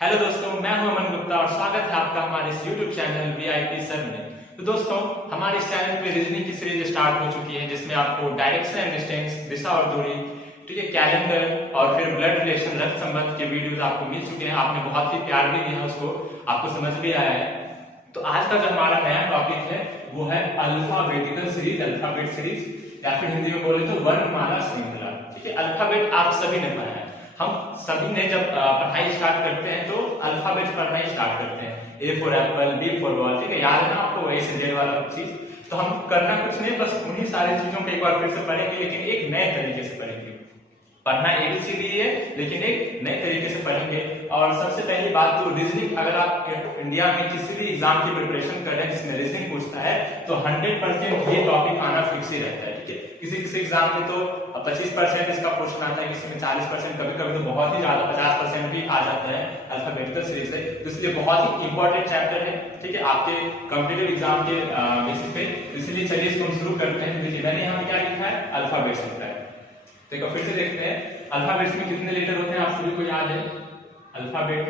Hello दोस्तों, मैं हूं अमन गुप्ता और स्वागत है आपका हमारे इस YouTube चैनल वीआईपी सर में। तो दोस्तों, हमारे इस चैनल पे रीजनिंग की सीरीज स्टार्ट हो चुकी है जिसमें आपको डायरेक्शन एंड डिस्टेंस, दिशा और दूरी, ठीक है, कैलेंडर और फिर ब्लड रिलेशन, रक्त संबंध के वीडियोस आपको मिल चुके हैं। आपने बहुत ही प्यार भी दिया उसको, आपको समझ भी आया है। तो आज का जो हमारा नया टॉपिक है वो है अल्फाबेटिकल सीरीज, अल्फाबेट सीरीज या फिर हिंदी में बोले तो वर्णमाला श्रृंखला। ठीक है, अल्फाबेट आप सभी ने पढ़ा है। हम सभी ने जब पढ़ाई स्टार्ट करते हैं तो अल्फाबेट पढ़ना ही स्टार्ट करते हैं। A for apple, B for ball, ठीक है, याद है ना आपको ए से जेड वाला चीज। तो हम करना कुछ नहीं, बस उन्हीं सारी चीजों को एक बार फिर से पढ़ेंगे, लेकिन एक नए तरीके से पढ़ेंगे। पढ़ना एबीसीडी है लेकिन एक नए तरीके से पढ़ेंगे। और सबसे पहली बात तो रीजनिंग, अगर आप इंडिया में किसी भी एग्जाम की प्रिपरेशन कर रहे हैं जिसमें रीजनिंग पूछता है तो 100% ये टॉपिक आना फिक्स ही रहता है। ठीक है, किसी किसी एग्जाम में तो 25% इसका क्वेश्चन आता है, किसी में 40%, कभी कभी तो बहुत ही ज्यादा 50% भी आ जाता है अल्फाबेटिकल सीरीज से। तो इसलिए बहुत ही इंपॉर्टेंट चैप्टर है, ठीक है, आपके कॉम्पिटिटिव एग्जाम के बेसिस पे। इसलिए चलिए इसको हम शुरू करते हैं। देखिए मैंने यहाँ क्या लिखा है, अल्फाबेट्स लिखा है। तो एक फिर से देखते हैं अल्फाबेट्स में कितने लेटर होते हैं, आप सभी को याद है। अल्फाबेट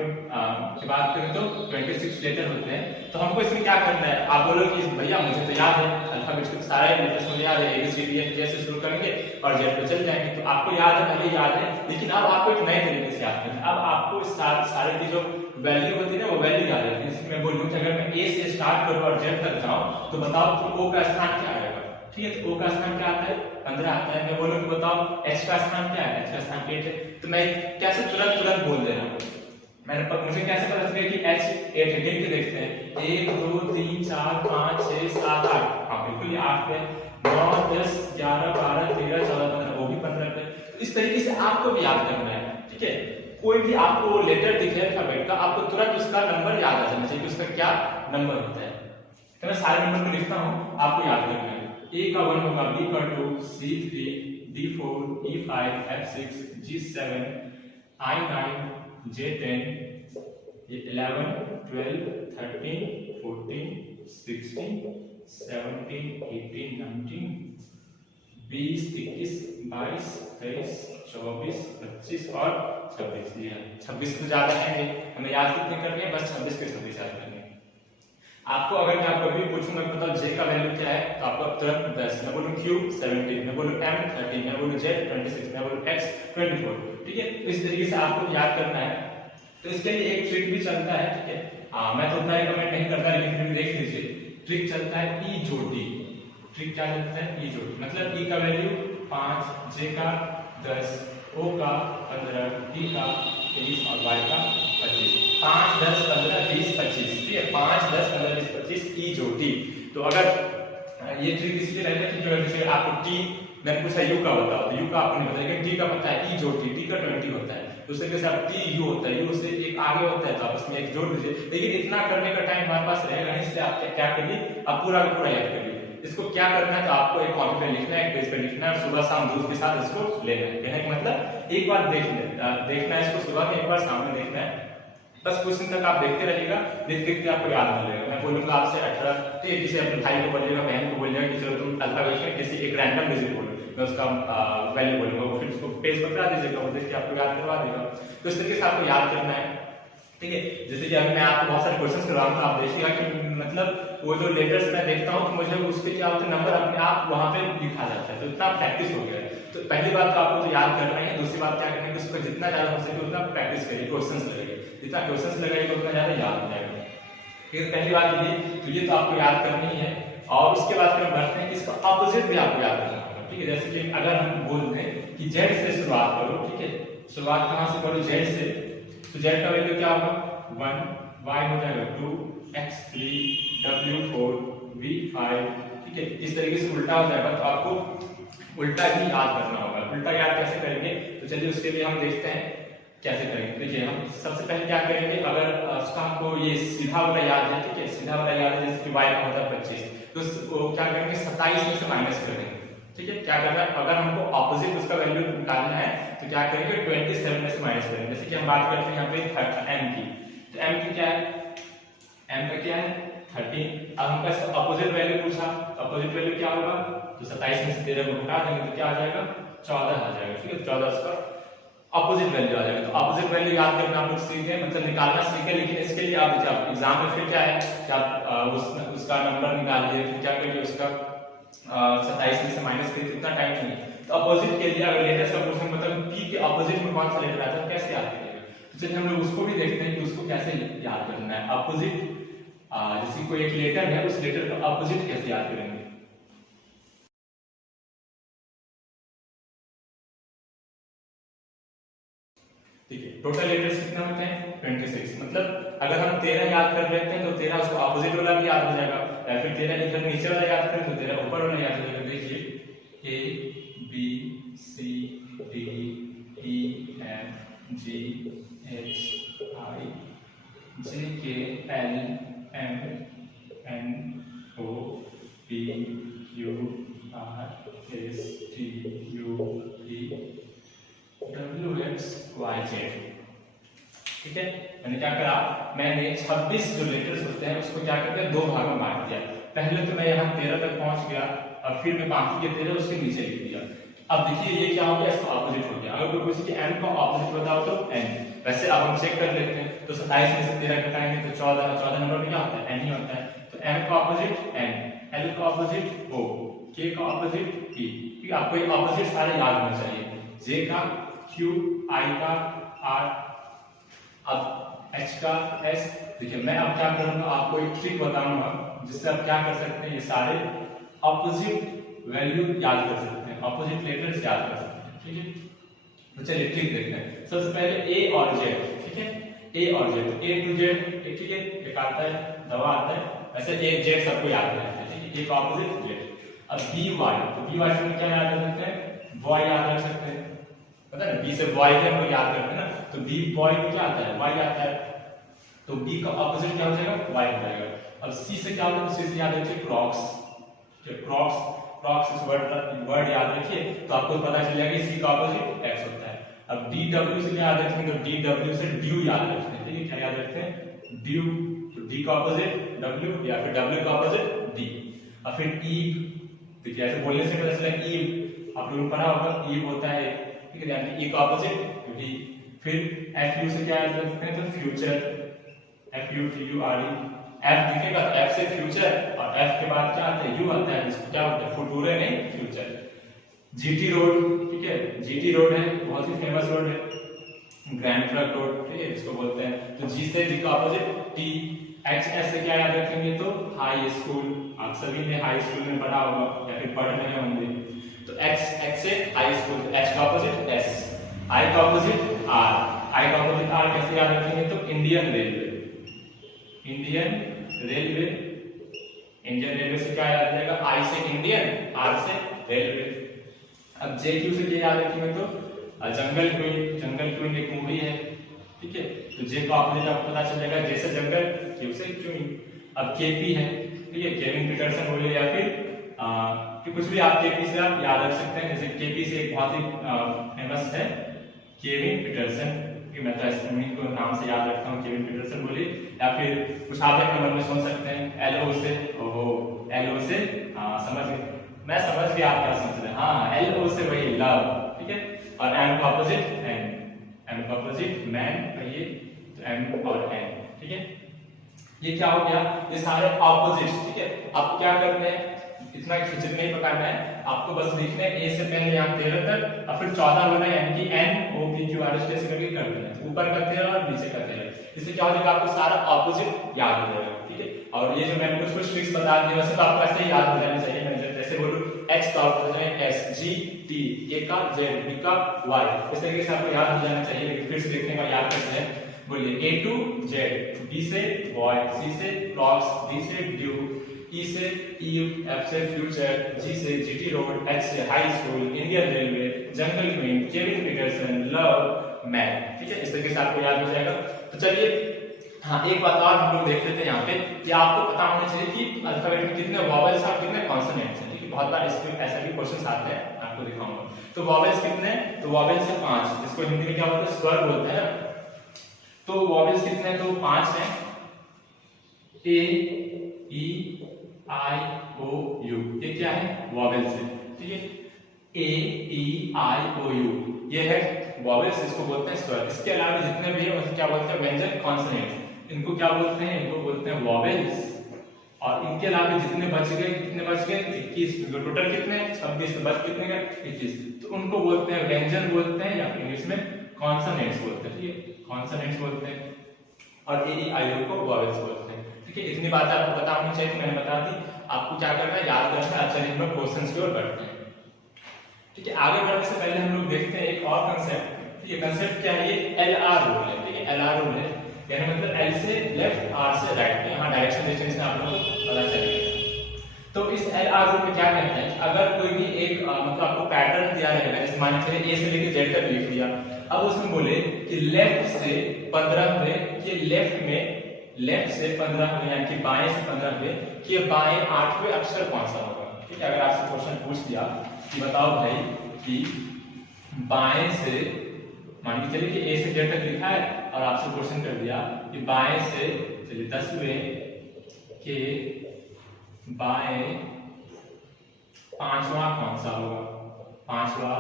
की बात करें तो 26 लेटर होते हैं। तो हमको इसमें क्या करना है, आप बोलो कि भैया मुझे तो याद है अल्फाबेट्स के सारे लेटर्स मुझे याद है, एबीसीडी जैसे शुरू करेंगे और जेड पे चल जाएंगे। तो आपको याद है, भले याद है, लेकिन अब आपको एक नए तरीके से याद करना है। अब आपको सारे की जो वैल्यू होती है ना वो वैल्यू याद रहती है। जैसे मैं बोलूं कि अगर मैं ए से स्टार्ट करूं और जेड तक जाऊं तो बताओ कि ओ का स्थान क्या आएगा। ठीक है, तो ओ का स्थान क्या आता है, 15 आता है। मैं बोलूं कि बताओ एच का स्थान क्या है, एच का स्थान 8 है। तो मैं कैसे तुरंत बोल दे रहा हूं, मुझे कैसे पता चलेगा कि एच 8 है। गिन के देखते हैं, 1 2 3 4 5 6 7 8। हाँ बिल्कुल ये 8 पे। 9 10 11 12 13 14 15, वो भी 15 पे। तो इस तरीके से आपको भी याद करना है। ठीक है, कोई भी आपको लेटर दिखे अल्फाबेट का, आपको तुरंत उसका नंबर याद आ जाना चाहिए कि उसका क्या नंबर होता है। तो मैं सारे नंबर को लिखता हूं, आपको याद करना है। ए का 1 होगा, बी का 2, सी 3, डी 4, ई 5, एफ 6, जी 7, आई 9, जे 10, 11, 12, 13, 14, 16, 17, 18, 19, 20, 21, 22, 23, 24, 25 और 26। 26 तो ज्यादा है नहीं, हमें याद कितने करने हैं, बस 26 के 26 याद करने हैं। आपको अगर मैं आपको भी पूछूंगा बताओ जे का वैल्यू क्या है, तो आपको तुरंत 10, मैं बोलूं क्यू 17, मैं बोलूं एम 13, मैं बोलूं जेड 26, मैं बोलूं एक्स 24। ठीक है, तो इस तरीके से आपको याद करना है। तो इसके लिए एक ट्रिक भी चलता है। ठीक है, मैं तो उतना रिकमेंड नहीं करता, लेकिन फिर देख लीजिए ट्रिक चलता है ई जोड़ी। ट्रिक क्या चलता है, ई जोड़ी। मतलब ई का वैल्यू 5, जे का 10, ओ का 15, टी का 30 और वाई का 25। 5 10 15 20 25। ठीक है, 5 10 15 20 25 ई जोड़ी। तो अगर ये ट्रिक इसलिए रहता है कि जैसे आपको टी, मैंने पूछा यू का बताओ, तो यू का आपको नहीं पता, लेकिन टी का पता है, ई जोड़ी, टी का 20 होता है। दूसरे के साथ टी यू होता है, यू से एक आगे होता है तो आप इसमें एक जोड़ दीजिए। लेकिन इतना करने का टाइम हमारे पास रहेगा नहीं, इसलिए आप क्या करिए, आप पूरा का पूरा याद करिए। इसको क्या करना है, तो आपको एक कॉपी पे लिखना है, एक पेज पे लिखना है और सुबह शाम दूध के साथ इसको लेना है। कहने का मतलब एक बार देखना है इसको, सुबह में एक बार सामने देखना है। बस कुछ दिन तक आप देखते रहिएगा, देखते देखते आपको याद हो जाएगा। मैं बोलूंगा आपसे 18, तो ये किसी अपने भाई को बोलिएगा, बहन को बोलिएगा कि चलो तुम अल्फाबेट में किसी एक रैंडम डिजिट बोलो, मैं उसका वैल्यू बोलूंगा, फिर उसको पेज पर करा दीजिएगा, वो देख के आपको याद करवा देगा। तो इस तरीके से आपको याद करना है। ठीक है, जैसे कि अभी मैं आपको बहुत सारे क्वेश्चंस करवाऊंगा, आप देखिएगा कि मतलब वो जो लेटर्स मैं देखता हूँ तो मुझे उसके क्या होते हैं, नंबर अपने आप वहां पे लिखा जाता है। तो इतना प्रैक्टिस हो गया है। तो पहली बात तो आपको तो याद करना है। दूसरी बात क्या करनी है, उस पर जितना ज्यादा हो सके उतना प्रैक्टिस करिए, क्वेश्चंस लगाइए। जितना क्वेश्चंस लगाइएगा उतना ज्यादा याद हो जाएगा। ठीक है, पहली बात ये, तो ये तो आपको याद करनी ही है। और उसके बाद फिर बढ़ते हैं, इसका ऑपोजिट भी आपको याद करना होगा। ठीक है, जैसे कि अगर हम बोल दें कि जेड से शुरुआत करो, ठीक है, शुरुआत कहां से करो, जेड से, तो जेड का वैल्यू क्या होगा 1, वाई हो जाएगा 2, एक्स 3, डब्ल्यू 4, वी 5। ठीक है, इस तरीके से उल्टा हो जाएगा, तो आपको उल्टा ही याद करना होगा। उल्टा याद कैसे करेंगे, तो चलिए उसके लिए हम देखते हैं कैसे करेंगे। देखिए हम सबसे पहले क्या करेंगे, अगर उसका हमको ये सीधा वाला याद है, ठीक है, सीधा वाला याद है, जैसे कि y का होता है 25, तो उसको क्या करेंगे 27 में से माइनस कर देंगे। ठीक है, क्या करना है, अगर हमको ऑपोजिट उसका वैल्यू निकालना है तो क्या करेंगे 27 में से माइनस करेंगे। जैसे कि हम बात करते हैं यहाँ पे m की, तो m की क्या है, m का क्या है 13। अब हमका इसका ऑपोजिट वैल्यू पूछा, ऑपोजिट वैल्यू क्या होगा, तो 27 में से 13 को घटा देंगे तो क्या आ जाएगा 14 आ जाएगा। ठीक है, 14 इसका अपोजिट वैल्यू आ जाएगा। तो अपोजिट वैल्यू याद करना आप लोग सीखे, मतलब निकालना सीखे, लेकिन इसके लिए आप देखिए आप एग्जाम में फिर क्या है कि आप उसका नंबर निकालिए, फिर क्या करिए उसका 27 में से माइनस करिए, इतना टाइम नहीं है। तो अपोजिट के लिए अगर लेटेस्ट का क्वेश्चन मतलब p के अपोजिट में कौन सा लेटर आता है कैसे याद करिएगा, तो चलिए हम लोग उसको भी देखते हैं कि उसको कैसे याद करना है। अपोजिट जैसे कोई एक लेटर है, उस लेटर का अपोजिट कैसे याद करेंगे। ठीक है, टोटल लेटर्स कितने होते हैं 26। मतलब अगर हम 13 याद कर लेते हैं तो 13 उसको अपोजिट वाला भी याद हो जाएगा, या फिर 13 इधर नीचे वाला याद करें तो 13 ऊपर वाला याद हो जाएगा। देखिए A B C D E F G H I J K L M N O P Q R S T U V WXYZ। ठीक है, मैंने क्या करा, मैंने 26 जो लेटर्स होते हैं उसको क्या करते हैं दो भागों में बांट दिया। पहले तो मैं यहाँ 13 तक पहुंच गया और फिर मैं बाकी के 13 उसके नीचे लिख दिया। अब देखिए ये क्या हो गया, इसका ऑपोजिट हो गया। अगर कोई किसी के n का ऑपोजिट बताओ तो n, वैसे अब हम चेक कर लेते हैं। तो 27 में से 13 घटाएंगे तो 14 नंबर में क्या होता है n ही होता है। तो m का ऑपोजिट n, l का ऑपोजिट o, k का ऑपोजिट p। ठीक है, आपको ये ऑपोजिट सारे याद होने चाहिए। j का q, i का r, अब h का s। देखिए मैं अब क्या करूंगा, आपको एक ट्रिक बताऊंगा जिससे आप क्या कर सकते हैं, ये सारे ऑपोजिट वैल्यू याद कर सकते हैं, ऑपोजिट लेटर्स याद कर सकते हैं। ठीक है, तो चलिए ट्रिक देखते हैं। सबसे पहले a और z। ठीक है, a और z, a टू z। ठीक है, एक आता है दवा आता है, वैसे a z सबको याद रहता है। ठीक है, a का ऑपोजिट z। अब b y, तो b y से क्या याद कर सकते हैं, बॉय याद रख सकते हैं, पता है बी से बॉय के हम लोग याद करते हैं ना, तो बी बॉय को क्या आता है वाई आता है, तो बी का ऑपोजिट क्या हो जाएगा वाई हो जाएगा। अब सी से क्या होता है, सी से याद रखिए क्रॉक्स। क्रॉक्स, क्रॉक्स इस वर्ड याद रखिए तो आपको पता चल जाएगा सी का ऑपोजिट एक्स होता है। अब डी डब्ल्यू से क्या याद रखेंगे, तो डी डब्ल्यू से ड्यू याद रखते हैं। ठीक है, क्या याद रखते हैं ड्यू, तो डी का ऑपोजिट डब्ल्यू या फिर डब्ल्यू का ऑपोजिट डी। और फिर ईव, देखिए ऐसे बोलने से पता चला ईव, आप लोगों ने पढ़ा होगा ईव होता है, ठीक है, यानी ई का ऑपोजिट वी। फिर एफ यू से क्या याद रखते हैं, तो future, F U T U R E. F दिखेगा तो एफ से फ्यूचर, और एफ के बाद क्या आता है यू आता है, इसको क्या होता है फुटूरे नहीं फ्यूचर। जीटी रोड, ठीक है, जीटी रोड है बहुत ही फेमस रोड है, ग्रैंड ट्रक रोड, ठीक है इसको बोलते हैं। तो जी से जी का ऑपोजिट टी। एच एस से क्या याद रखेंगे, तो हाई स्कूल, आप सभी ने हाई स्कूल में पढ़ा होगा या फिर पढ़ रहे होंगे। तो एक्स से हाई स्कूल, एच का ऑपोजिट एस, आई का ऑपोजिट आर। आई का ऑपोजिट आर कैसे याद रखेंगे, तो Indian railway, Indian railway. Indian railway से क्या याद रहेगा, आई से इंडियन, आर से रेलवे। अब जे क्यू से क्या याद रखेंगे, तो जंगल क्वीन, जंगल क्वीन एक मूवी है, ठीक है, तो जे का ऑपोजिट आपको पता चल जाएगा, जे से जंगल, क्यू से क्वीन। अब केपी है, ठीक है, केविन पीटरसन बोले या फिर कि कुछ भी आप केपी से आप याद रख सकते हैं। जैसे केपी से एक बहुत ही फेमस है केविन पीटरसन, कि मैं तो उन्हीं को नाम से याद रखता हूँ, केविन पीटरसन बोलिए। या फिर कुछ आप एक नंबर में सुन सकते हैं एलओ से, ओहो एलओ से, समझ गए, मैं समझ गया आप क्या समझ रहे हैं, हाँ एलओ से वही लव, ठीक है। और एम का ऑपोजिट एन, एम का ऑपोजिट मैन, कहिए तो एम और एन, ठीक है। ये क्या हो गया, ये सारे ऑपोजिट, ठीक है। आपको क्या करना है, इतना खिचड़ी नहीं पकाना है, आपको बस लिखना है ए से पहले यहाँ 13 तक और फिर 14 बना, यानी कि N O P Q R S T करके कर देना है, ऊपर का 13 और नीचे का 13। इससे क्या हो जाएगा, आपको सारा ऑपोजिट याद हो जाएगा, ठीक है। और ये जो मैंने कुछ कुछ ट्रिक्स बता दी, वैसे तो आपको ऐसे ही याद हो जाना चाहिए। मैं जैसे बोलूं एक्स का ऑपोजिट एस, जी टी, ए का जेड, बी का वाई, इस तरीके से आपको याद हो जाना चाहिए। लेकिन फिर से देखने का याद करते हैं, बोलिए ए टू जेड, बी से बॉय, सी से क्रॉक्स, डी से ड्यू, ई से ईव, एफ से फ्यूचर, जी से जीटी रोड, एच से high school, Indian railway, jungle queen, Kevin Pietersen, love, man, ठीक है। इस तरीके से आपको याद हो जाएगा। तो चलिए हाँ एक बात और हम लोग देख लेते हैं यहाँ पे, कि आपको पता होना चाहिए कि अल्फाबेट में कितने वॉवेल्स और कितने कॉन्सोनेंट्स हैं, ठीक है। बहुत बार इसमें ऐसा भी क्वेश्चन आते हैं, आपको दिखाऊंगा। तो वॉवेल्स कितने, तो वॉवेल्स है 5, जिसको हिंदी में क्या बोलते हैं स्वर बोलते हैं ना। तो वॉवेल्स कितने हैं, तो 5 हैं, ए ई आई ओ यू, ये क्या है वॉवेल्स है, ठीक है। ए ई आई ओ यू ये है वॉवेल्स, इसको बोलते हैं स्वर। इसके अलावा जितने भी है उसे क्या बोलते हैं, व्यंजन कॉन्सोनेंट्स, इनको क्या बोलते हैं, इनको बोलते हैं वॉवेल्स। और इनके अलावा जितने बच गए, कितने बच गए, 21, तो टोटल कितने, 26, बच कितने गए, 21, तो उनको बोलते हैं व्यंजन बोलते हैं, या फिर इंग्लिश में कॉन्सोनेंट्स बोलते हैं, ठीक है, कॉन्सोनेंट्स बोलते हैं। और ए ई आई ओ को वॉवेल्स बोलते हैं, ठीक है। इतनी बात आपको पता होनी चाहिए, मैंने बता दी। आपको क्या करना है, याद रखना है। चलिए हम लोग क्वेश्चंस की ओर बढ़ते हैं, ठीक है। आगे बढ़ने से पहले हम लोग देखते हैं एक और कंसेप्ट, ठीक है। कंसेप्ट क्या है, ये एल आर रूल है, ठीक है, एल आर रूल है, यानी मतलब एल से लेफ्ट, आर से राइट, यहाँ डायरेक्शन डिस्टेंस में आप लोगों को पता चलेगा। तो इस एल आर रूल में क्या कहता है कि अगर कोई भी एक मतलब आपको पैटर्न दिया रहेगा, जैसे मान लीजिए ए से लेकर जेड तक लिख दिया, अब उसमें बोले कि लेफ्ट से 15वें कि लेफ्ट में, लेफ्ट से 15वें यानी कि बाएं से 15वें कि बाएं 8वें अक्षर कौन सा होगा, ठीक है। अगर आपसे क्वेश्चन पूछ दिया कि बताओ भाई कि बाएं से, मान के चलिए कि ए से जेड तक लिखा है, और आपसे क्वेश्चन कर दिया कि बाएं से, चलिए 10वें के बाएं 5वां कौन सा होगा, 5वां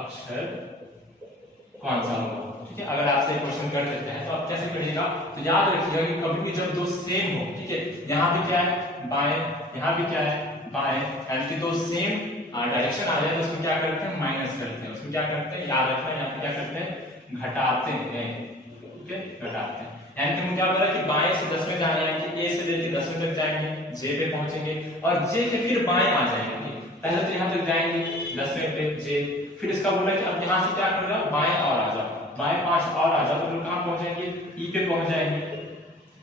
अक्षर कौन सा होगा, ठीक है। अगर आपसे क्वेश्चन कर देते हैं तो आप कैसे करिएगा, तो याद रखिएगा कि कभी भी जब दो सेम हो, ठीक है, यहाँ भी क्या है बाएं, यहाँ भी क्या है बाएं, यानी कि दो सेम डायरेक्शन आ जाए तो उसमें क्या करते हैं, माइनस करते हैं, उसमें क्या करते हैं, याद रखना, यहाँ पे क्या करते हैं, घटाते हैं, ठीक है, घटाते हैं। यानी कि क्या बोला कि बाएं से 10 में जाना है, कि ए से लेके 10 तक जाएंगे, जे पे पहुंचेंगे, और जे के फिर बाएं आ जाएंगे, पहले तो यहाँ तक जाएंगे 10वें पे जे, फिर इसका बोला कि अब यहाँ से क्या करेगा, बाएं और आ जाओ, बाएं 5 और आ जाओ, तो कहाँ पहुंचेंगे, ई पे पहुंच जाएंगे।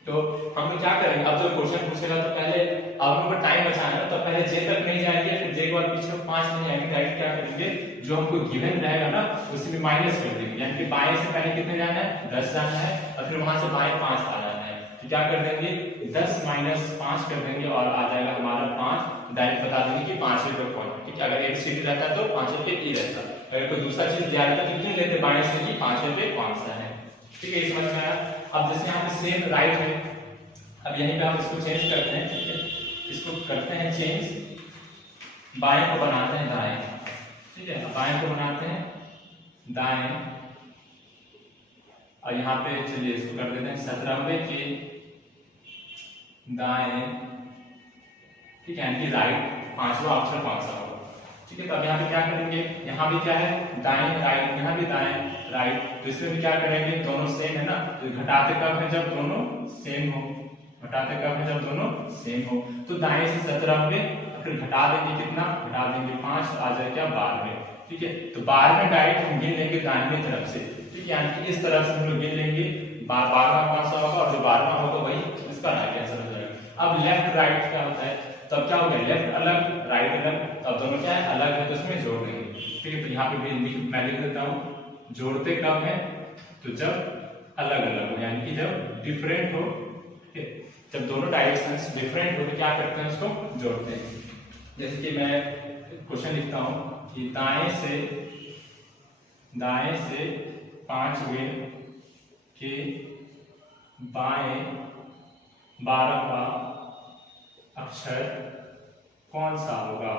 तो हम लोग क्या करेंगे, अब जब क्वेश्चन पूछेगा तो पहले अब हमको टाइम बचाना है, तो पहले जे तक नहीं जाएंगे, फिर जे के बाद पीछे 5 नहीं जाएंगे, डायरेक्ट क्या करेंगे, जो हमको गिवन रहेगा ना उसी में माइनस कर देंगे, यानी कि बाएं से पहले कितने जाना है, 10 जाना है, और फिर वहां से बाएं 5 आ जाना है, तो क्या कर देंगे, 10 माइनस 5 कर देंगे, और आ जाएगा हमारा 5, डायरेक्ट बता देंगे कि 5वें पे पहुंचे, ठीक है। अगर एक सीट रहता तो 5वें पे ई रहता, अगर कोई दूसरा चीज दिया रहता तो क्यों लेते बाएं से कि 5वें पे कौन सा है, ठीक है, समझ में आया। अब जैसे यहाँ पे सेम राइट है, अब यहीं पे हम इसको चेंज करते हैं, ठीक है, इसको करते हैं चेंज, बाएं को बनाते हैं दाएं, ठीक है, बाएं को बनाते हैं दाएं, और यहाँ पे चलिए इसको कर देते हैं 17वें के दाएं, ठीक है, यानी कि राइट 5वां अक्षर कौन सा होगा, ठीक है। तो अब यहाँ पे क्या करेंगे, यहाँ भी क्या है दाएं राइट, यहाँ भी दाएं राइट, तो इसमें भी क्या करेंगे, दोनों सेम है ना, तो घटाते कब है, जब दोनों सेम हो, घटाते कब है, जब दोनों सेम हो, तो दाएं से 17वें, फिर घटा देंगे कितना, घटा देंगे 5, आ जाए क्या 12वें, ठीक है। तो 12वें डायरेक्ट हम गिन लेंगे दाहिने तरफ से, ठीक है, यानी कि इस तरफ से हम लोग गिन लेंगे 12वां कौन सा होगा, और जो 12वां होगा वही इसका राइट आंसर हो जाएगा। अब लेफ्ट राइट क्या होता है, तब क्या हो गया, लेफ्ट अलग राइट अलग, तब दोनों क्या है अलग है, तो उसमें जोड़ देंगे, ठीक है। तो यहाँ पे भी मैं लिख देता हूँ, जोड़ते कब है, तो जब अलग अलग हो, यानी कि जब डिफरेंट हो, ठीक है, जब दोनों डायरेक्शंस डिफरेंट हो तो क्या करते हैं, उसको जोड़ते हैं। जैसे कि मैं क्वेश्चन लिखता हूं कि दाएं से 5वें के बाएं 12वां अक्षर कौन सा होगा,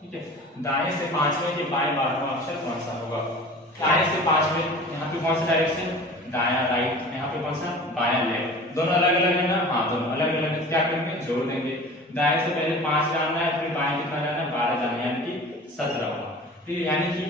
ठीक है। दाएं से 5वें के बाएं 12वां अक्षर कौन सा होगा, दाएं से 5वें, यहाँ पे कौन सा डायरेक्शन, दायां राइट, यहाँ पे कौन सा बायां लेफ्ट, दोनों अलग अलग है ना, हाँ दोनों अलग अलग है, क्या करेंगे, जोड़ देंगे। दाएं से पहले 5 जानना है, फिर बाएं कितना जाना है, 12 जाना है, यानी कि 17 होगा, ठीक है। यानी कि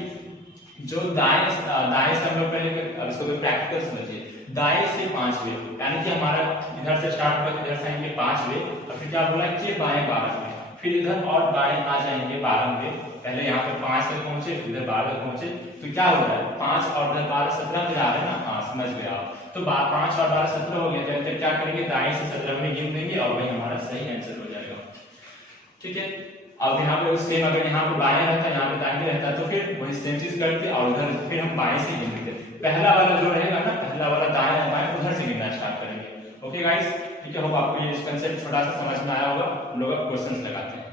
जो दाएं से हम लोग पहले इसको तो प्रैक्टिकल समझिए, दाएं से 5वें, यानी कि हमारा इधर से स्टार्ट होगा, इधर से आएंगे 5वें, और फिर क्या बोला कि बाएं 12वें, फिर इधर और बाएं आ जाएंगे 12वें, पहले यहाँ पे 5 तक पहुंचे, फिर इधर 12 तक पहुंचे, तो क्या हो रहा है 5 और इधर 12 17 पे आ रहे हैं ना, हाँ समझ गए आप। तो 5 और 12 17 हो गया, तो क्या करेंगे, दाएं से 17 में गिन देंगे, और वही हमारा सही आंसर हो जाएगा, ठीक है। अब यहाँ पे सेम, अगर यहाँ पे बाएं रहता है, यहाँ पे दाएं रहता है, तो फिर वही सेम चीज करते, और उधर फिर हम बाएं से गिनते, पहला वाला जो रहेगा ना, पहला वाला दाएं बाएं उधर से गिनना स्टार्ट करेंगे, ओके गाइस, ठीक है। होप आपको ये कंसेप्ट थोड़ा सा समझ में आया होगा। हम लोग अब क्वेश्चंस लगाते हैं।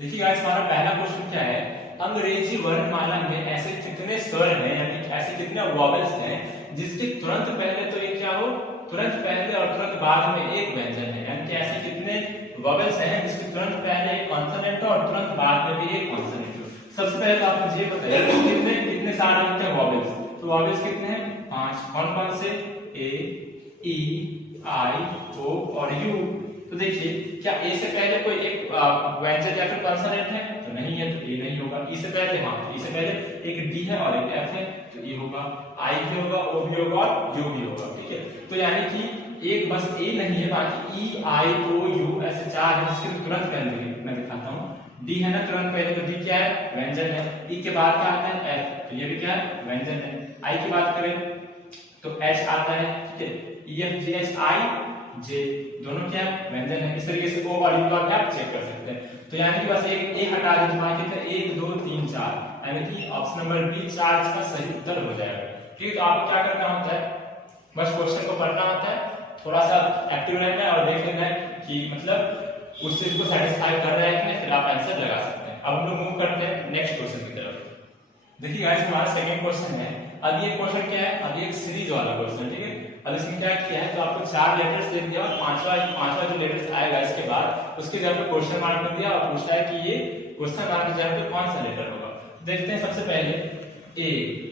देखिए गाइस, हमारा पहला क्वेश्चन क्या है, अंग्रेजी वर्णमाला में ऐसे कितने स्वर हैं, यानी ऐसे कितने वॉवेल्स हैं जिसके तुरंत पहले तो ये क्या हो, तुरंत पहले और तुरंत बाद में एक व्यंजन है, यानी कि ऐसे कितने वॉवेल्स हैं जिसके तुरंत पहले एक कॉन्सोनेंट हो और तुरंत बाद में भी एक कॉन्सोनेंट हो। सबसे पहले तो आप मुझे बताइए कितने कितने सारे होते हैं वॉवेल्स। तो वॉवेल्स कितने हैं? 5। कौन कौन से? ए, ई, आई, ओ और यू। तो देखिए क्या ए से पहले कोई एक व्यंजन या फिर कॉन्सोनेंट है? तो नहीं है, तो ए नहीं होगा। ई से पहले, हाँ, ई से पहले एक डी है और एक एफ है, तो ई होगा। आई भी होगा, ओ भी होगा और यू भी होगा। ठीक है, तो यानी कि एक बस ए नहीं है, बाकी ई, आई, ओ, यू ऐसे 4 है जिसके तुरंत पहले मैं दिखाता हूँ। डी है ना तुरंत पहले, तो डी क्या है? व्यंजन है। ई के बाद क्या आता है? एफ, तो ये भी क्या है? व्यंजन है। आई की बात करें तो एच आता है। ठीक है, ई, एफ, जी, एच, आई, जे दोनों क्या है? व्यंजन है। इस तरीके से ओ और यू का भी आप चेक कर सकते हैं। तो यानी कि बस एक ए हटा दे तो बाकी कितने? 1 2 3 4, यानी कि ऑप्शन नंबर बी 4 इसका सही उत्तर हो जाएगा। ठीक है, तो आपको क्या करना होता है? बस क्वेश्चन को पढ़ना होता है, थोड़ा सा एक्टिव रहना है और देख लेना है कि मतलब उस चीज को सेटिस्फाई कर रहा है कि नहीं, फिर आप आंसर लगा सकते हैं। अब हम लोग मूव करते हैं नेक्स्ट क्वेश्चन की तरफ। देखिए गाइस हमारा सेकंड क्वेश्चन है। अब ये क्वेश्चन क्या है? अब एक सीरीज वाला क्वेश्चन। ठीक है, अब इसमें क्या किया है, तो आपको 4 लेटर्स दे दिया और पांचवा जो लेटर्स आएगा इसके बाद उसके जगह पे क्वेश्चन मार्क कर दिया और पूछता है कि ये क्वेश्चन मार्क की जगह पे कौन सा लेटर होगा। देखते हैं सबसे पहले ए।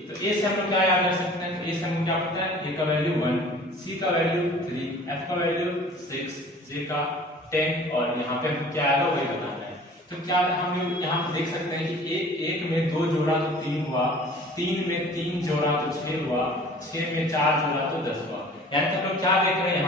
तो ए से हम लोग क्या याद कर सकते हैं? ए से हम क्या पता है? ए का वैल्यू 1, सी का वैल्यू 3, एफ का वैल्यू 6, जे का 10 और यहाँ पे क्या आएगा वही बताना है। तो क्या हम यहाँ पे देख सकते हैं कि एक में 2 जोड़ा तो 3 हुआ, 3 में 3 जोड़ा तो 6 हुआ, 6 में 4 जोड़ा तो 10 हुआ। यानी कि हम लोग क्या देख रहे हैं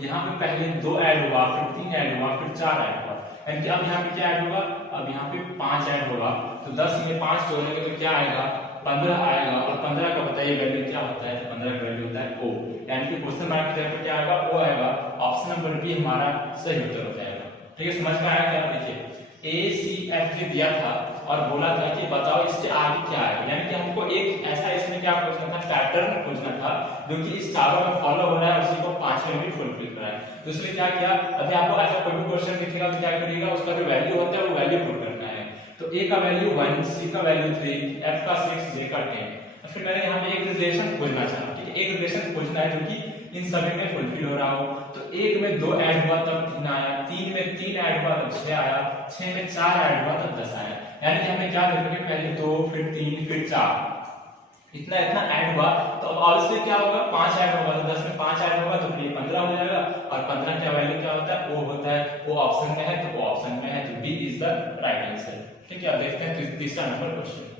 यहाँ पे पहले 2 ऐड हुआ, फिर 3 ऐड हुआ, फिर 4 ऐड हुआ, यानी कि अब यहाँ पे क्या ऐड होगा? अब यहाँ पे 5 ऐड होगा। तो 10 में 5 जोड़ेंगे तो क्या आएगा? 15 आएगा। और 15 का बताइए वैल्यू क्या होता है? 15 का वैल्यू होता है ओ, यानी कि क्वेश्चन मार्क की जगह पे क्या आएगा? ओ आएगा। ऑप्शन नंबर बी हमारा सही उत्तर हो जाएगा। ठीक है, समझ में आया क्या? देखिए ए, सी, एफ जो दिया था और बोला था कि बताओ इसके आगे क्या है, यानी कि हमको एक ऐसा इसमें क्या पूछना था? पैटर्न पूछना था जो कि इस चारों में फॉलो हो रहा है और उसी को 5 में भी फुलफिल कर रहा है। तो इसलिए क्या किया? अभी आपको ऐसा कोई भी क्वेश्चन दिखेगा तो क्या करिएगा? उसका जो वैल्यू होता है वो वैल्यू पुट करना है। तो ए का वैल्यू 1, सी का वैल्यू 3, एफ का 6, जे का 10। फिर मैंने यहाँ पे एक रिलेशन खोजना चाहा। ठीक है, एक रिलेशन खोजना है जो कि इन सभी में फुलफिल हो रहा हो। तो 1 में 2 ऐड हुआ तब 3 आया, 3 में 3 ऐड हुआ तब 6 आया, 6 में 4 ऐड हुआ तब 10 आया। यानी कि हमें क्या देखना है? पहले 2, फिर 3, फिर 4, इतना ऐड हुआ। तो अब ऑब्वियसली क्या होगा? 5 ऐड होगा, तो 10 में 5 ऐड होगा तो फिर 15 हो जाएगा। और 15 का वैल्यू क्या होता है? ओ होता है। वो ऑप्शन में है तो वो ऑप्शन में है, तो B is the right answer. ठीक है, अब देखते हैं तीसरा नंबर क्वेश्चन।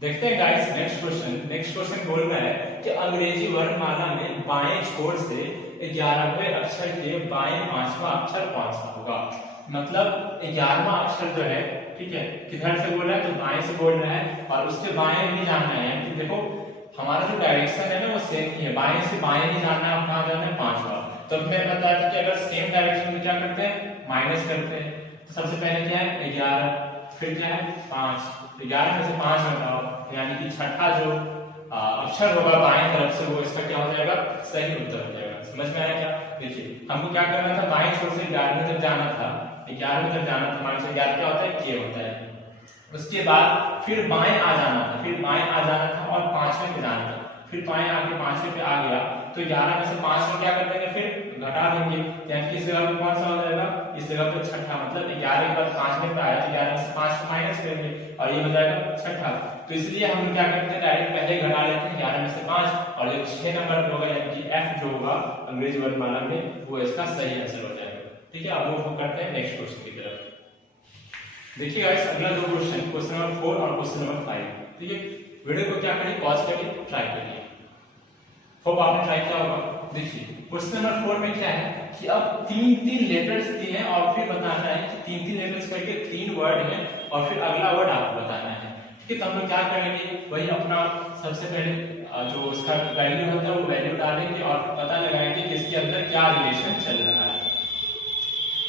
देखते हैं guys next question. Next question बोल रहा है कि अंग्रेजी वर्णमाला में बाएं छोर से 11वें अक्षर के बाएं 5वां अक्षर कौन सा होगा? मतलब 11वां अक्षर जो है, ठीक है, किधर से बोल रहा है? तो बाएं से बोल रहा है और उसके बाएं भी जानना है। कि देखो हमारा जो डायरेक्शन है ना वो सेम ही है, बाएं से बाएं ही जानना है, कहां जाना है? 5वां। तो मैंने बताया था कि अगर सेम डायरेक्शन में क्या करते हैं? माइनस करते हैं। तो सबसे पहले क्या है? 11, फिर क्या है? 5। 11 में से 5 हटाओ, यानी कि छठा जो अक्षर होगा बाएं तरफ से वो इसका क्या हो जाएगा? सही उत्तर हो जाएगा। समझ में आया क्या? देखिए हमको क्या करना था? बाएं छोर से 11वें तक जाना था, 11वें तक जाना था। मान लीजिए 11 क्या होता है? के होता है। उसके बाद फिर बाएं आ जाना था, फिर बाएं आ जाना था और 5वें पे जाना था। फिर बाएं आके 5वें पे आ गया तो 11 में से 5 को क्या कर देंगे? फिर घटा देंगे, यानी कि इस जगह पे कौन सा हो जाएगा? इस जगह पे छठा। मतलब 11 के बाद 5वें पे आया तो 11 में से 5 को माइनस करेंगे और ये हो जाएगा छठा। तो इसलिए हम क्या करते हैं? डायरेक्ट पहले घटा लेते हैं 11 में से 5 और जो 6 नंबर पे होगा यानी कि एफ जो होगा अंग्रेजी वर्णमाला में वो इसका सही आंसर हो जाएगा। ठीक है, अब वो करते हैं नेक्स्ट क्वेश्चन की तरफ। देखिए गाइस अगला दो क्वेश्चन, क्वेश्चन नंबर 4 और क्वेश्चन नंबर 5। ठीक है, वीडियो को क्या करिए? पॉज करिए, ट्राई करिए। होप आपने ट्राई किया होगा। देखिए क्वेश्चन नंबर 4 में क्या है कि अब 3 लेटर्स दिए हैं और फिर बताना है कि 3 लेटर्स करके 3 वर्ड हैं और फिर अगला वर्ड आपको बताना है। ठीक है, तो हम लोग क्या करेंगे? वही अपना सबसे पहले जो उसका वैल्यू होता है वो वैल्यू डालेंगे और पता लगाएंगे कि इसके अंदर क्या रिलेशन चल रहा है।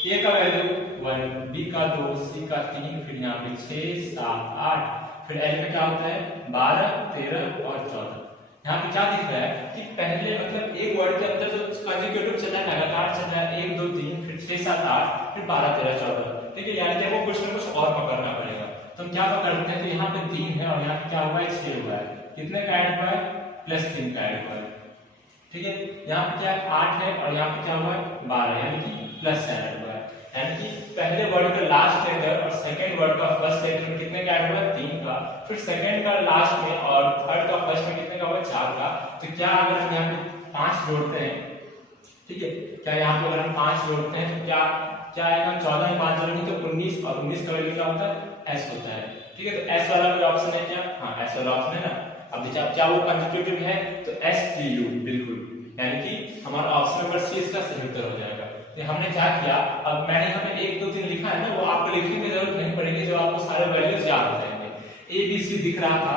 ए का वैल्यू 1, बी का 2, सी का 3, फिर यहाँ पे 6, 7, 8, फिर एल में क्या होता है? 12, 13 और 14। यहाँ पे क्या दिख रहा है कि पहले मतलब एक वर्ड के अंदर जो कंसेक्यूटिव चल रहा है, लगातार चल रहा है, 1 2 3 फिर 6 7 8 फिर 12 13 14। ठीक है, यानी कि वो कुछ ना कुछ और पकड़ना पड़ेगा। तो हम क्या पकड़ते हैं? तो यहाँ पे 3 है और यहाँ पे क्या हुआ है? 6 हुआ है। कितने का ऐड हुआ है? +3 का ऐड हुआ है। ठीक है, यहाँ पे क्या 8 है और यहाँ पे क्या हुआ है? 12, यानी कि प्लस ऐड हुआ है। यानी कि पहले वर्ड का लास्ट लेटर और सेकंड वर्ड का फर्स्ट लेटर में कितने का ऐड हुआ, 3 का, फिर सेकंड का लास्ट में और थर्ड का फर्स्ट में कितने का हुआ, 4 का। तो क्या अगर हम यहाँ पे 5 जोड़ते हैं, ठीक है, क्या यहाँ पे अगर हम 5 जोड़ते हैं तो क्या क्या आएगा, 14 में 5 जोड़ेंगे तो 19, और 19 का वैल्यू क्या होता है, s होता है, ठीक है। तो s वाला कोई ऑप्शन है क्या, हाँ s वाला ऑप्शन है ना। अब देखिए अब क्या वो कंसेक्यूटिव है, तो STU बिल्कुल, यानी कि हमारा ऑप्शन नंबर सी इसका सही उत्तर हो जाएगा। तो हमने क्या किया, अब मैंने यहाँ पे 1 2 3 लिखा है ना, वो आपको लिखने की जरूरत नहीं पड़ेगी, जो आपको सारे वैल्यूज याद हो जाएंगे। ABC दिख रहा था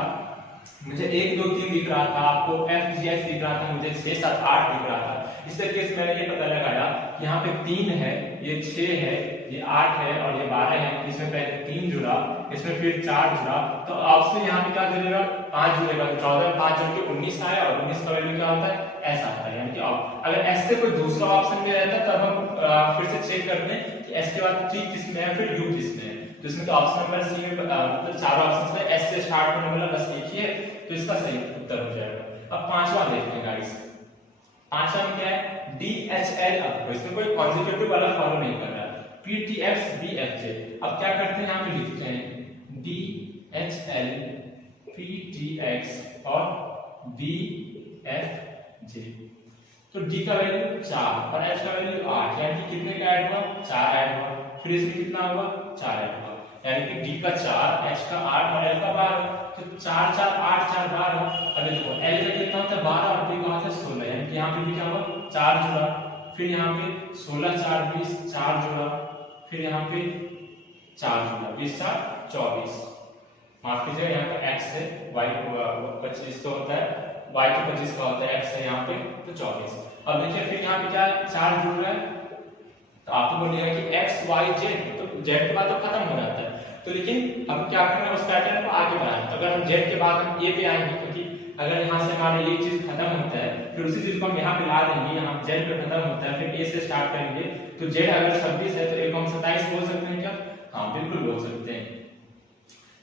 मुझे, 1 2 3 दिख रहा था आपको, FGS दिख रहा था मुझे, 6 7 8 दिख रहा था। इस तरीके से मैंने ये पता लगाया यहाँ पे 3 है, ये 6 है, ये 8 है और ये 12 है, इसमें पहले 3 जुड़ा, इसमें फिर 4 जुड़ा, तो ऑप्शन यहाँ पे क्या जुड़ेगा, 5 जुड़ेगा। तो 14 में 5 जोड़ के 19 आया, और 19 का वैल्यू क्या होता है, ऐसा आता है। यानी कि अगर एस से कोई दूसरा ऑप्शन में रहता तब हम फिर से चेक करते हैं कि एस के बाद टी किस में है, फिर यू किस में है। तो इसमें तो ऑप्शन नंबर सी में मतलब चारों ऑप्शंस में एस से स्टार्ट होने वाला बस एक ही है, तो इसका सही उत्तर हो जाएगा। अब पांचवा देखते हैं गाइस, पांचवा में क्या है, DHL। अब इसमें कोई कॉन्सेक्यूटिव वाला फॉलो नहीं कर रहा है, PTX BFJ। अब क्या करते हैं, यहाँ पे लिखते हैं DHL PTX और BFJ। तो D का वैल्यू 4 और H का वैल्यू 8, यानी कि कितने का ऐड हुआ, 4 ऐड हुआ, फिर इसमें कितना हुआ, 4 ऐड हुआ, यानी कि D का 4, H का 8 और L का 12। तो 4 4 8 4 12। अब देखो L का कितना होता है, 12 और D का होता है 16, यानी कि यहाँ पे भी क्या हुआ, 4 जुड़ा, फिर यहाँ पे 16 4 20, 4 जुड़ा, फिर यहाँ पे 4 जुड़ा, 20 4 24। माफ कीजिएगा, यहाँ पे x है, y को 25 तो होता है, y तो 25 का होता है, x है यहाँ पे तो 24। अब देखिए फिर यहाँ पे क्या 4 जुड़ रहा है, तो आपको बोलिएगा कि x y z, तो z के बाद तो खत्म हो जाता है, तो लेकिन हम क्या करना है, उस पैटर्न को आगे बढ़ाना है। तो अगर हम z के बाद हम a पे आएंगे, क्योंकि अगर यहाँ से हमारे ये चीज खत्म होता है, फिर उसी चीज को हम यहाँ पे ला देंगे, यहाँ z पे खत्म होता है, फिर a से स्टार्ट करेंगे, तो z अगर 26 है तो a को हम 27 बोल सकते हैं क्या, हाँ बिल्कुल बोल सकते हैं।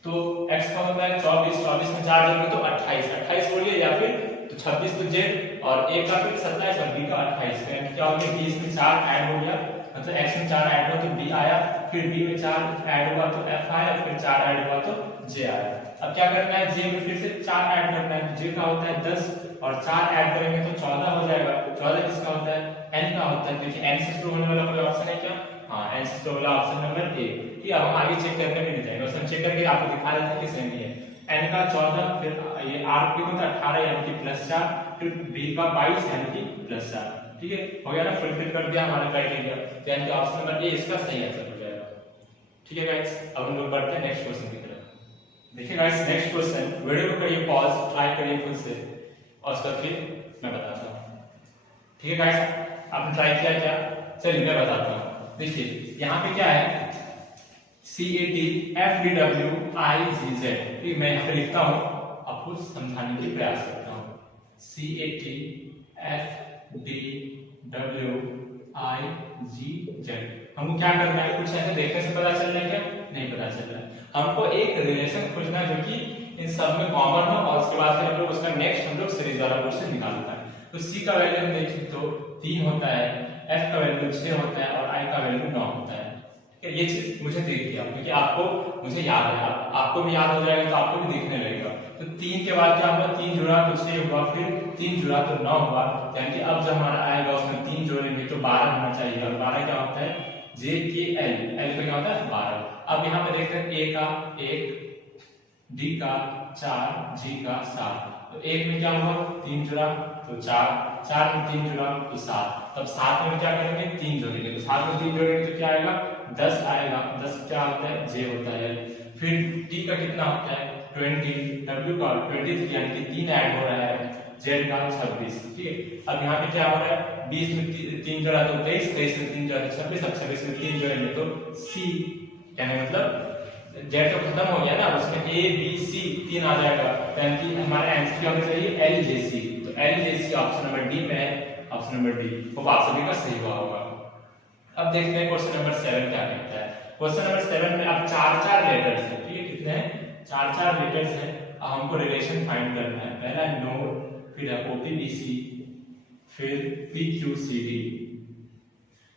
तो x का होता है 24, 24 में 4 जोड़ेंगे तो 28, 28 बोलिए, या फिर तो 26 तो z और a का फिर 27 और b का 28, क्या हो गया, 20 में 4 ऐड हो गया, मतलब x में 4 ऐड हुआ तो b आया, फिर b में 4 ऐड हुआ तो f आया, फिर 4 ऐड हुआ तो j आया। अब क्या करना है, j में फिर से 4 ऐड करना है, j का होता है 10 और 4 ऐड करेंगे तो 14 हो जाएगा। 14 किसका होता है, n का होता है, क्योंकि n से शुरू होने वाला कोई ऑप्शन है क्या, हाँ n से शुरू वाला ऑप्शन नंबर ए। ठीक है, अब हम आगे चेक करने में नहीं जाएंगे, बस हम चेक करके आपको दिखा देते हैं कि सही है। n का 14, फिर ये r की होता है 18 यानी कि +4, फिर b का 22 यानी कि +4। ठीक है, हो गया ना, फुलफिल कर दिया हमारा क्राइटेरिया, तो यानी कि ऑप्शन नंबर ए इसका सही आंसर हो जाएगा। ठीक है गाइस, अब हम लोग बढ़ते हैं नेक्स्ट क्वेश्चन की तरफ। देखिए गाइस, नेक्स्ट क्वेश्चन, वीडियो को करिए पॉज, ट्राई करिए खुद से, और उसका फिर मैं बताता हूं। ठीक है गाइस, आपने ट्राई किया क्या, चलिए मैं बताता हूं। देखिए यहाँ पे क्या है, CATFDWIGZ, ठीक, मैं यहाँ पे लिखता हूँ, आपको समझाने की प्रयास करता हूँ। CATFDWIGZ, हमको क्या करना है, कुछ ऐसे देखने से पता चल रहा है क्या, नहीं पता चल रहा है, हमको एक रिलेशन खोजना है जो कि इन सब में कॉमन हो, और उसके बाद फिर हम लोग उसका नेक्स्ट हम लोग सीरीज वाला क्वेश्चन निकालता है। तो C का वैल्यू हम देखें तो 3 होता है, F का वैल्यू 6 होता है और I का वैल्यू 9 होता है। ये चीज मुझे देख लिया, क्योंकि आपको मुझे याद है, आपको भी याद हो जाएगा तो आपको भी देखने लगेगा। तो 3 के बाद क्या हुआ, 3 जुड़ा तो 6 हुआ, फिर 3 जुड़ा तो 9 हुआ, यानी कि अब जब हमारा आएगा उसमें 3 जोड़ेंगे तो 12 होना चाहिए, और 12 क्या होता है, JKL, L का क्या होता है 12। अब यहाँ पे देखते हैं A का 1, D का 4, G का 7, तो 1 में क्या हुआ, 3 जुड़ा तो 4, 4 में 3 जुड़ा तो 7, तब 7 में क्या करेंगे, 3 जोड़ेंगे, तो 7 में 3 जोड़ेंगे तो क्या आएगा, 10 आएगा। 10 क्या होता है, J होता है। फिर T का कितना होता है 20, W का 23 यानी कि 3 ऐड हो रहा है, Z का 26। ठीक है, अब यहाँ पे क्या हो रहा है, 20 में 3 जोड़ा तो 23, 23 में 3 जोड़ा तो 26, अब 26 में 3 जोड़ेंगे तो C, यानी मतलब Z तो खत्म हो गया ना, उसमें A B C 3 आ जाएगा, यानी कि हमारा आंसर क्या होना चाहिए, LJC। तो LJC ऑप्शन नंबर डी में है, ऑप्शन नंबर डी, वो आप सभी का सही हुआ होगा। अब देखते हैं क्वेश्चन नंबर 7 क्या कहता है। क्वेश्चन नंबर 7 में अब 4 लेटर्स हैं, ठीक है, कितने हैं, 4 लेटर्स हैं। अब हमको रिलेशन फाइंड करना है, पहला नोड, फिर OPBC, फिर PQCD।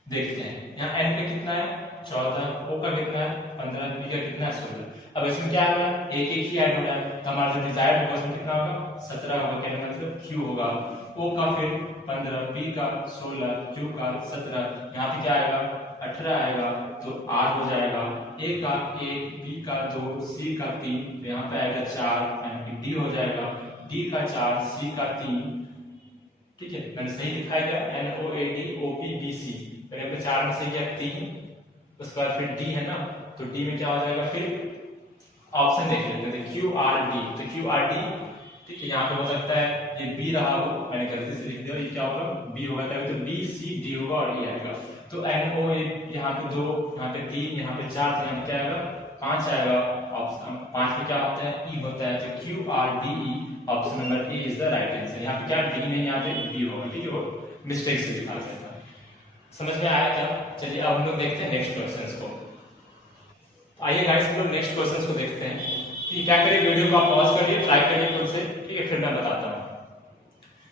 देखते हैं यहाँ n पे कितना है 14, O का कितना है 15, B का कितना है 16। अब इसमें क्या होगा, एक एक ही ऐड हो रहा है, तो हमारा जो डिजायर्ड होगा उसमें कितना होगा 17 होगा, कहने का मतलब Q होगा। O का फिर 15, B का 16, Q का 17, यहाँ पे क्या आएगा 18 आएगा, तो R हो जाएगा। A का 1, B का 2, C का 3, तो यहाँ पे आएगा 4, यानी कि D हो जाएगा। D का 4, C का 3, ठीक है, मैंने सही दिखाया गया NOAD OPBC, मैंने पे 4 में से क्या 3, उसके बाद फिर D है ना, तो D में क्या हो जाएगा, फिर ऑप्शन देख लेते हैं QRD, तो QRD, ठीक है, यहाँ पे हो सकता है ये B रहा हो, मैंने गलती से लिख दिया, ये क्या होगा B होगा, तो BCD होगा और ये आएगा। तो NO यहाँ पे 2, यहाँ पे 3, यहाँ पे 4, तो यहाँ पे क्या आएगा 5 आएगा। ऑप्शन 5 में क्या होता है E होता है, तो QRDE, option number A is the right answer. यहाँ पे क्या D नहीं, यहाँ पे B होगा, ठीक है, वो मिस्टेक से दिखा देता है। समझ में आया क्या? चलिए अब हम लोग देखते हैं नेक्स्ट क्वेश्चंस को। आइए गाइस हम लोग नेक्स्ट क्वेश्चंस को देखते हैं कि क्या करें, वीडियो को आप पॉज करिए, ट्राई करिए खुद से, ठीक है, फिर मैं बताता हूं।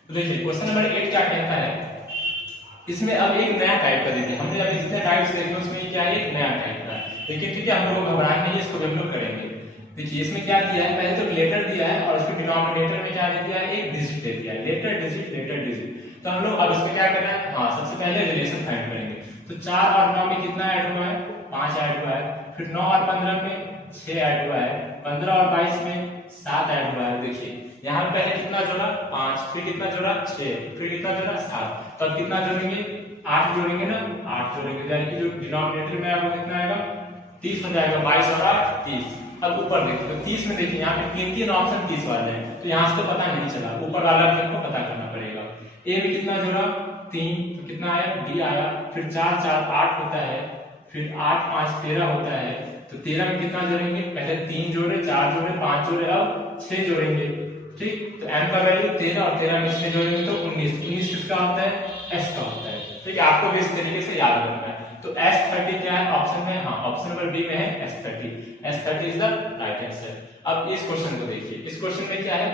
तो देखिए क्वेश्चन नंबर 8 क्या कहता है, इसमें अब एक नया टाइप का देखिए, हमने अभी जितने टाइप्स देखे उसमें क्या है एक नया टाइप का है। देखिए ठीक है, हम लोग घबराएंगे नहीं, इसको हम लोग करेंगे। देखिए इसमें क्या दिया है, पहले तो लेटर दिया है और इसके डिनोमिनेटर में क्या दे दिया है, एक डिजिट दे दिया है, लेटर डिजिट। तो हम लोग अब इसमें क्या करना है, हाँ सबसे पहले रिलेशन फाइंड करेंगे। तो 4 और 9 में कितना ऐड हुआ है, 5 ऐड हुआ है। फिर 9 और 15 में 6 ऐड हुआ है। 15 और 22 में 7 ऐड हुआ है। देखिए यहाँ पे पहले कितना जोड़ा 5, फिर कितना जोड़ा 6, फिर कितना जोड़ा 7, तो अब कितना जोड़ेंगे 8 जोड़ेंगे ना, 8 जोड़ेंगे, यानी कि जो डिनोमिनेटर में है वो कितना आएगा 30 हो जाएगा। 22 और 8 30। अब ऊपर देखिए तो 30 में देखिए यहाँ पे 3 ऑप्शन 30 वाले हैं, तो यहाँ से तो पता नहीं चला, ऊपर वाला को पता करना पड़ेगा। ए में कितना जोड़ा 3, तो कितना आया डी आया। फिर 4 4 8 होता है, फिर 8 5 13 होता है। तो 13 में कितना जोड़ेंगे, पहले 3 जोड़े, 4 जोड़े, 5 जोड़े, अब 6 जोड़ेंगे, ठीक। तो m का वैल्यू 13 और 13 में 6 जोड़ेंगे तो 19। 19 किसका होता है, s का होता है, ठीक है, आपको भी इस तरीके से याद रखना है। तो S30 क्या है ऑप्शन में, हाँ ऑप्शन नंबर बी में है S30। S30 is the right answer. अब इस क्वेश्चन को देखिए, इस क्वेश्चन में क्या है,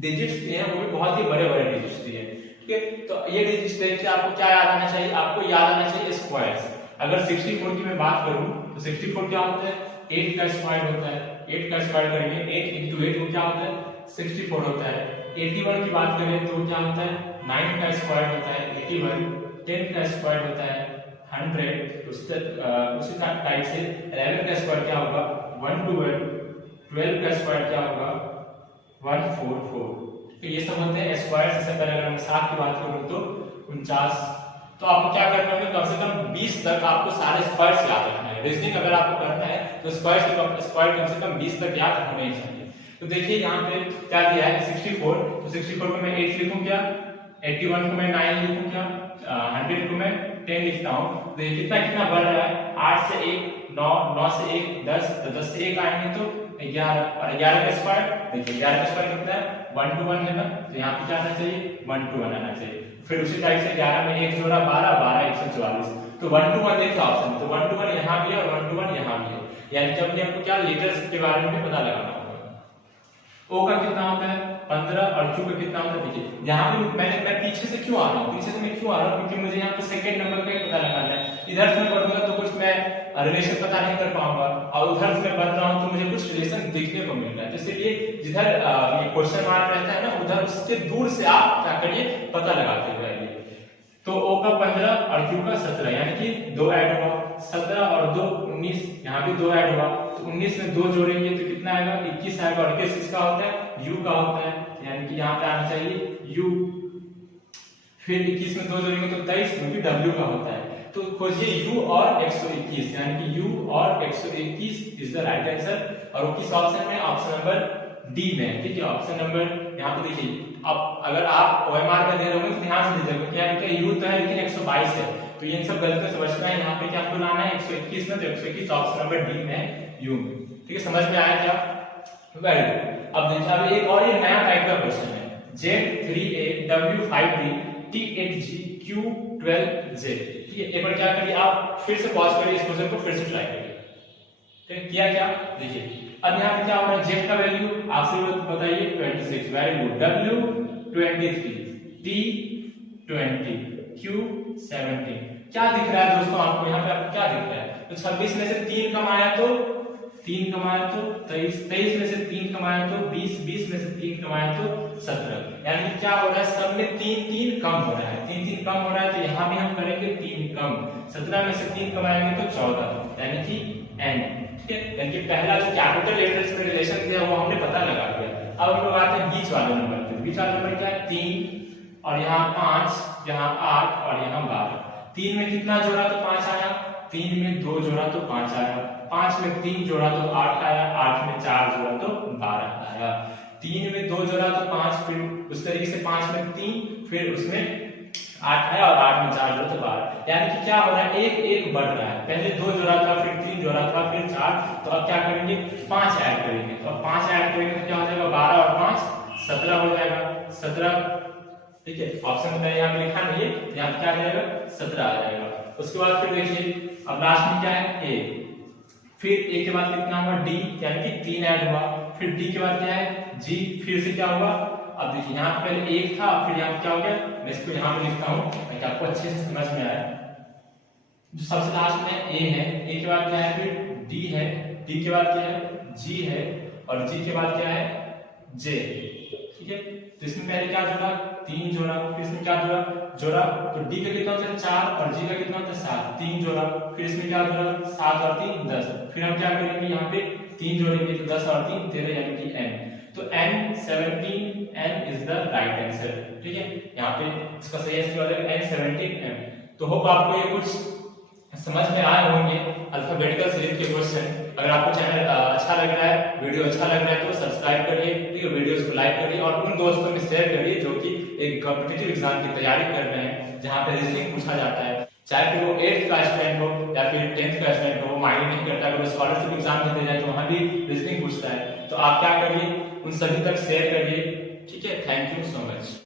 डिजिट्स दिए हैं, वो भी बहुत ही बड़े बड़े डिजिट्स दिए हैं, ठीक है। तो ये डिजिट्स देख के आपको क्या याद आना चाहिए, आपको याद आना चाहिए स्क्वायर्स। अगर 64 की मैं बात करूं तो 64 क्या होता है, 8 का स्क्वायर होता है। 8 का स्क्वायर करेंगे, 8 into 8 वो क्या होता है 64 होता है। 81 की बात करें तो क्या होता है 9 का स्क्वायर होता है 81। 10 का स्क्वायर होता है 100। उसी टाइप से 11 का स्क्वायर क्या होगा 112। 12 का स्क्वायर क्या होगा 144। तो ये सब होते हैं स्क्वायर। से पहले अगर हम 7 की बात करूं तो 49। तो आपको क्या करना है, कम से कम 20 तक आपको सारे स्क्वायर्स याद रखना है। रीजनिंग अगर आपको करना है तो स्क्वायर कम से कम 20 तक याद होने ही चाहिए। तो देखिए यहाँ पे क्या दिया है 64, तो 64 को मैं 8 लिखूं क्या, 81 को मैं 9 लिखूं क्या, 100 को मैं 10 लिखता हूँ। देखिए कितना कितना बढ़ रहा है, 8 से 1 9, 9 से 1 10, तो 10 से 1 आएंगे तो 11, और 11 का स्क्वायर देखिए 11 का स्क्वायर कितना है 1 to 1 है ना, तो यहाँ पे क्या आना चाहिए 1 to 1 आना चाहिए। फिर उसी टाइप से 11 में 1 जोड़ा 12, 12 144, तो 1 to 1 देखिए ऑप्शन, तो 1 to 1 यहाँ भी है और 1 to 1 यहाँ भी है, यानी कि अपने आपको क्या लेटर्स के बारे में भी पता लगाना होगा। O का कितना होता है 15 और Q का कितना होता है, देखिए यहाँ पे मैं पीछे से क्यों आ रहा हूँ, पीछे से मैं क्यों आ रहा हूँ, क्योंकि मुझे यहाँ पे सेकंड नंबर का ही पता लगाना है। इधर से मैं पढ़ूंगा तो कुछ मैं रिलेशन पता नहीं कर पाऊंगा, और उधर से मैं पढ़ रहा हूँ तो मुझे कुछ रिलेशन देखने को मिल रहा है। तो इसलिए जिधर ये क्वेश्चन मार्क रहता है ना, उधर उससे दूर से आप क्या करिए पता लगाते हुए आइए। तो O का 15 और Q का 17, यानी कि 2 ऐड हुआ, 17 और 2 19, यहाँ भी 2 ऐड हुआ, तो 19 में 2 जोड़ेंगे तो कितना आएगा 21 आएगा, और 21 किसका होता है U का होता है, यानी कि यहाँ पे आना चाहिए U। फिर 21 में 2 जोड़ेंगे तो 23, क्योंकि W का होता है। तो खोजिए U और 121, यानी कि U और 121 इज द राइट आंसर, और वो किस ऑप्शन में, ऑप्शन नंबर डी में, ठीक है। ऑप्शन नंबर यहाँ पे देखिए, अब अगर आप OMR में दे रहे होंगे तो ध्यान से दीजिएगा, क्या है U तो है लेकिन 122 है, तो ये सब गलतियां से बचना है। यहाँ पे क्या आपको लाना है 121 में, तो 121 ऑप्शन नंबर डी में U में, ठीक है। समझ में आया क्या, वेरी गुड। अब देखिए अब एक और ये नया टाइप का क्वेश्चन है, Z3A W5D T8G Q12J, ठीक है। एक बार क्या करिए आप फिर से पॉज करिए, इस क्वेश्चन को फिर से ट्राई करिए, ठीक किया क्या, देखिए अब यहाँ पे क्या हो रहा है, Z का वैल्यू आपसे बताइए 26, very good, W 23, T 20, Q 17। क्या दिख रहा है दोस्तों आपको, यहाँ पे आपको क्या दिख रहा है, तो 26 में से 3 कम आया तो 23, 23 में से 3 कम आया तो 20, 20 में से 3 कम आया तो 17। यानी कि क्या हो रहा है, सब में 3 कम हो रहा है, 3 कम हो रहा है। तो यहाँ भी हम करेंगे 3 कम, 17 में से 3 कमाएंगे तो 14, यानी कि n। ठीक है, यानी कि पहला जो कैपिटल लेटर्स में रिलेशन दिया वो हमने पता लगा दिया। अब हम लोग आते हैं बीच वाले नंबर पे। बीच वाला नंबर क्या है, 3 और यहाँ 5, यहाँ 8 और यहाँ 12। 3 में कितना जोड़ा तो 5 आया, 3 में 2 जोड़ा तो 5 आया, 5 में 3 जोड़ा तो 8 आया, 8 में 4 जोड़ा तो 12 आया। 3 में 2 जोड़ा तो 5, फिर उस तरीके से 5 में 3, फिर उसमें 8 आया और 8 में 4 जोड़ा तो 12। यानी कि क्या हो रहा है, एक एक बढ़ रहा है। पहले 2 जोड़ा था, फिर 3 जोड़ा था, फिर 4। तो अब क्या करेंगे, 5 ऐड करेंगे। तो अब 5 ऐड करेंगे तो क्या हो जाएगा, 12 और 5 17 हो जाएगा, 17। ठीक है, ऑप्शन में मैंने यहाँ पे लिखा नहीं है, यहाँ पे क्या आ जाएगा, 17 आ जाएगा। उसके बाद फिर देखिए अब लास्ट में क्या है, ए। फिर ए के बाद कितना हुआ, डी, यानी कि 3 ऐड हुआ। फिर डी के बाद क्या है, जी। फिर से क्या हुआ, अब देखिए यहाँ पे पहले 1 था, फिर यहाँ पे क्या हो गया, मैं इसको यहाँ पे लिखता हूँ ताकि आपको अच्छे से समझ में आए। जो सबसे लास्ट में ए है, ए के बाद क्या है, फिर डी है, डी के बाद क्या है, जी है, और जी के बाद क्या है, जे। ठीक है, तो इसमें पहले क्या जोड़ा, 3 जोड़ा, फिर इसमें क्या जोड़ा, तो डी का कितना होता है 4 और जी का कितना होता है 7, 3 जोड़ा। फिर इसमें क्या जोड़ा, 7 और 3 10। फिर हम क्या करेंगे, यहाँ पे 3 जोड़ेंगे तो 10 और 3 13, यानी कि n। तो n 17, n is the right answer. ठीक है, यहाँ पे इसका सही आंसर हो जाएगा n 17 m। तो होप आपको ये कुछ समझ में आए होंगे अल्फाबेटिकल सीरीज के क्वेश्चन। अगर आपको चैनल अच्छा लग रहा है, वीडियो अच्छा लग रहा है तो सब्सक्राइब करिए, ठीक है, वीडियोस को लाइक करिए और उन दोस्तों में शेयर करिए जो कि एक कॉम्पिटिटिव एग्जाम की तैयारी कर रहे हैं जहां पे रीजनिंग पूछा जाता है। चाहे फिर वो 8th का स्टूडेंट हो या फिर 10th का स्टूडेंट हो, वो माइंड नहीं करता। अगर वो स्कॉलरशिप एग्जाम देने जाए तो वहां भी रीजनिंग पूछता है। तो आप क्या करिए, उन सभी तक शेयर करिए। ठीक है, थैंक यू सो मच।